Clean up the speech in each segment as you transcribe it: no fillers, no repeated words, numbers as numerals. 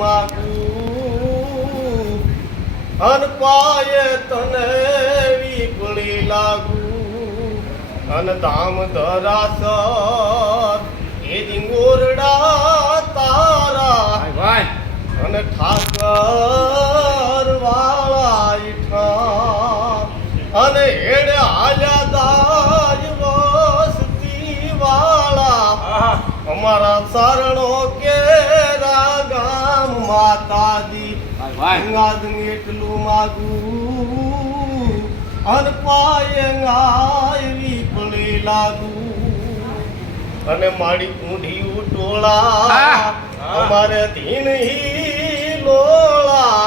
માગું અન પાયે તને વીપળી લાગું અન ધામ ધરાસર એ દિંગોરડા તારા અન ઠાકર વાળા ઈઠા અને હેડે હાલ્યા દાજ વસતી વાળા અમારા શરણો કેરા ગામ માતાજી એટલું માગું અન પાયે ગાયવી પડી લાગું અને મારી કુંઢી ઉટોળા અમારે ધીન હી લોળા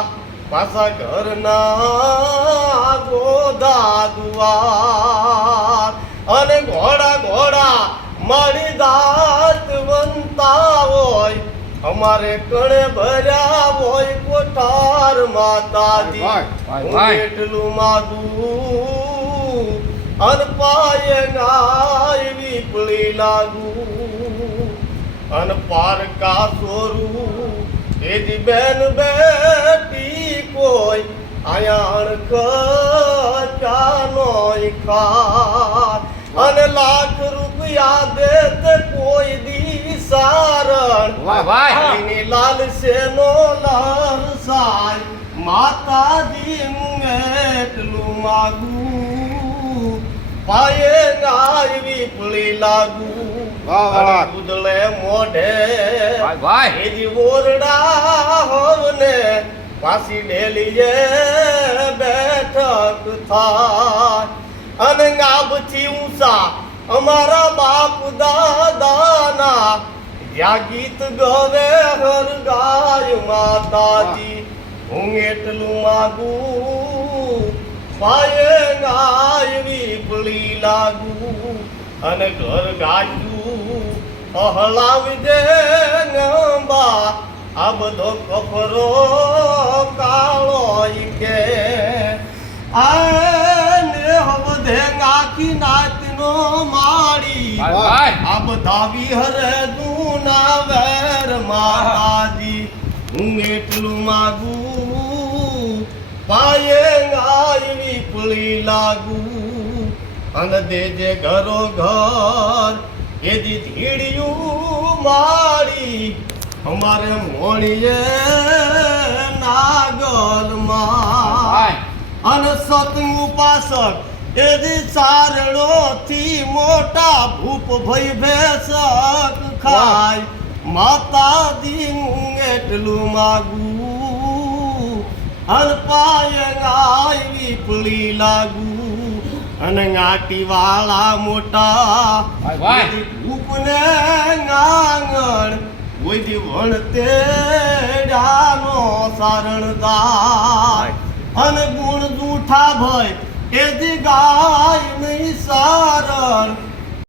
પાછા ઘરના ગોદા દુવાર અને ઘોડા ઘોડા મારી દાત વંતા હોય અમારે કણે ભર્યા હોય કોઠાર માતાજી હું એટલું માગું અન પાયે ગાય વીપળી લાગું અન પારકા સોરું એજી બેન બેટી કોઈ આયા અણખનો ખાર અને લાખ રૂપિયા દેત કોઈ દી સારણ એની લાલ સેનો લાલસાય માતાજી હું એટલું માગું પાયે ગાય વીપળી લાગું ઉદળે મોઢે એજી ઓરડા હોવને પાછી ડેલીએ બેઠક થાય અને ગાબથી ઊંચા અમારા બાપ દાદાના જ્યાં ગીત ગવે હર ગાય માતાજી હું એટલું માગું પાયે ગાય વીપળી લાગું અને ઘર ગાયું અહલાવી દે અંબા આ બધો કફરો કાળો કે આને હવધે નાખી નાતનો માળી આ બધા વિહરે દુના વેર માતાજી હું એટલું માગું પાયે ગાય વીપળી લાગું અને દેજે ઘરો ઘર એજી ધીડિયું માળી અમારે મોણીએ નાગલમાં અને સતનું ઉપાસક એજી ચારણોથી મોટા ભૂપ ભઈ ભેસક ખાય માતાજી હું એટલું માગું અન પાયે ગાય વીપળી લાગું અને ગાટી વાળા મોટા ભૂપને ગાંગણ કોઈ વણતે ડાનો સારણદાર અને ગુણ જૂઠા ભય એજી ગાય નહીં સારણ